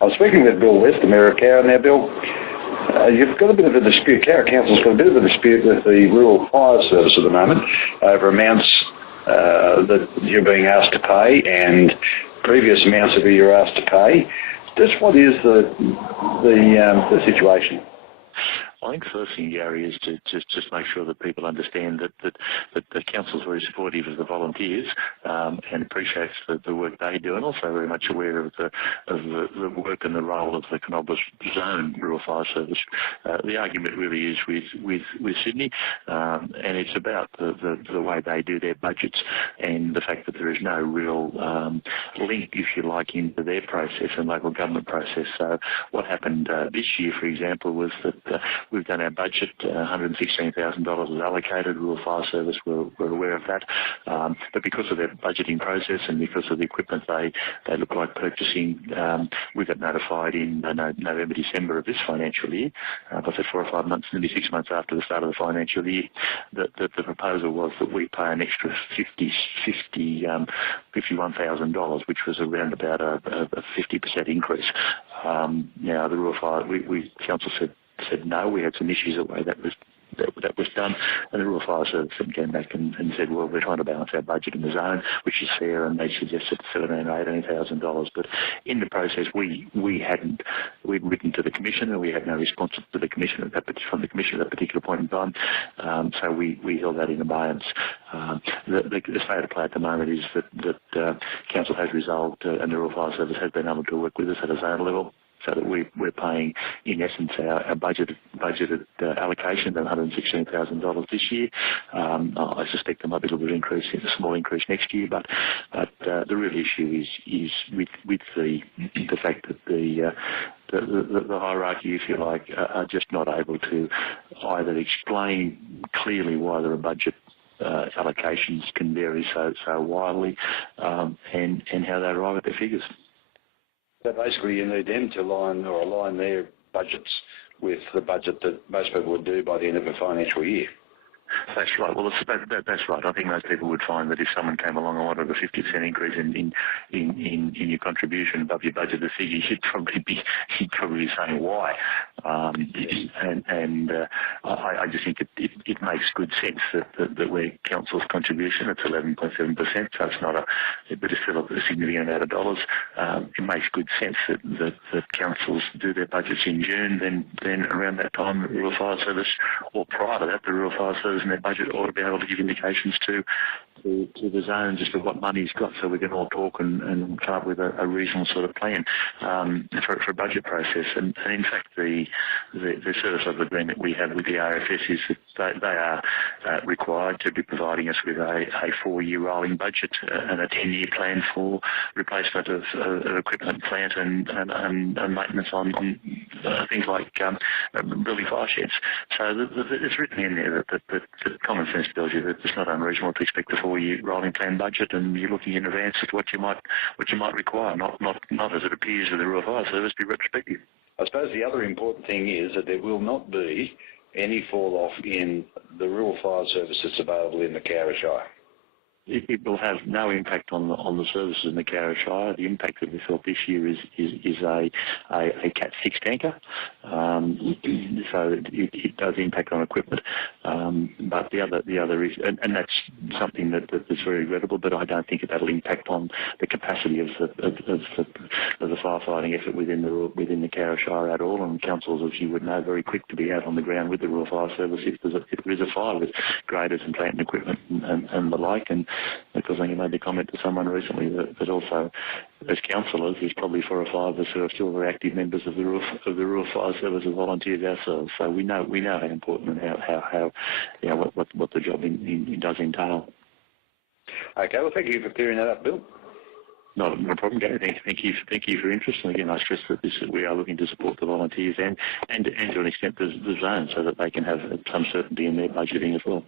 I was speaking with Bill West, the Mayor of Cowra. Now, Bill, you've got a bit of a dispute. Cowra Council's got a bit of a dispute with the Rural Fire Service at the moment over amounts that you're being asked to pay and previous amounts that you were asked to pay. Just what is the situation? I think the first thing, Gary, is to just make sure that people understand that the council's very supportive of the volunteers and appreciates the work they do, and also very much aware of the work and the role of the Canobbas Zone Rural Fire Service. The argument really is with Sydney, and it's about the way they do their budgets and the fact that there is no real link, if you like, into their process and local government process. So what happened this year, for example, was that we've done our budget, $116,000 is allocated. Rural Fire Service, we're aware of that. But because of their budgeting process and because of the equipment they look like purchasing, we got notified in November, December of this financial year, about 4 or 5 months, nearly 6 months after the start of the financial year, that the proposal was that we pay an extra $51,000, which was around about a 50% increase. Now, the Rural Fire, Council said no. We had some issues the way that was done, and the Rural Fire Service came back and said, well, we're trying to balance our budget in the zone, which is fair, and they suggested $17,000 or $18,000. But in the process, we'd written to the Commissioner, we had no response to the Commissioner from the Commissioner at that particular point in time, so we held that in abeyance. The state of play at the moment is that Council has resolved, and the Rural Fire Service has been able to work with us at a zone level, so that we're paying, in essence, our budgeted allocation of $116,000 this year. I suspect there might be a little bit of increase, a small increase next year, but the real issue is with the fact that the hierarchy, if you like, are just not able to either explain clearly why there are budget allocations can vary so wildly, and how they arrive at their figures. So basically you need them to align their budgets with the budget that most people would do by the end of a financial year. That's right. Well, that's right. I think most people would find that if someone came along and wanted a 50% increase in your contribution above your budgeted figure, you'd probably be saying why. I just think it makes good sense that where Council's contribution, it's 11.7%, so it's not but it's still a significant amount of dollars. It makes good sense that councils do their budgets in June, then around that time the Rural Fire Service, or prior to that, the Rural Fire Service in their budget ought to be able to give indications to the zones as to what money's got, so we can all talk and come up with a reasonable sort of plan for a budget process. And in fact, the service of agreement we have with the RFS is that they are required to be providing us with a 4-year rolling budget and a 10-year plan for replacement of equipment, plant and maintenance on things like building fire sheds. So it's written in there that common sense tells you that it's not unreasonable to expect a 4-year rolling plan budget, and you're looking in advance at what you might require, not as it appears with the Rural Fire Service, be retrospective. I suppose the other important thing is that there will not be any fall off in the Rural Fire Service that's available in the Cowra Shire. It will have no impact on the services in the Cowra Shire. The impact that we felt this year is a Cat 6 tanker, so it does impact on equipment. But the other is, and that's something that's very regrettable. But I don't think that'll impact on the capacity of the firefighting effort within the Cowra Shire at all. And councils, as you would know, very quick to be out on the ground with the Rural Fire Service if there is a fire with graders and plant and equipment and the like. And of course, I think I made the comment to someone recently that also, as councillors, there's probably 4 or 5 of us who are still very active members of the Rural Fire Service as volunteers ourselves. So we know how important and how what the job does entail. Okay, well, thank you for clearing that up, Bill. Not a problem, Gary. Thank you for your interest. And again, I stress that we are looking to support the volunteers and to an extent the zone, so that they can have some certainty in their budgeting as well.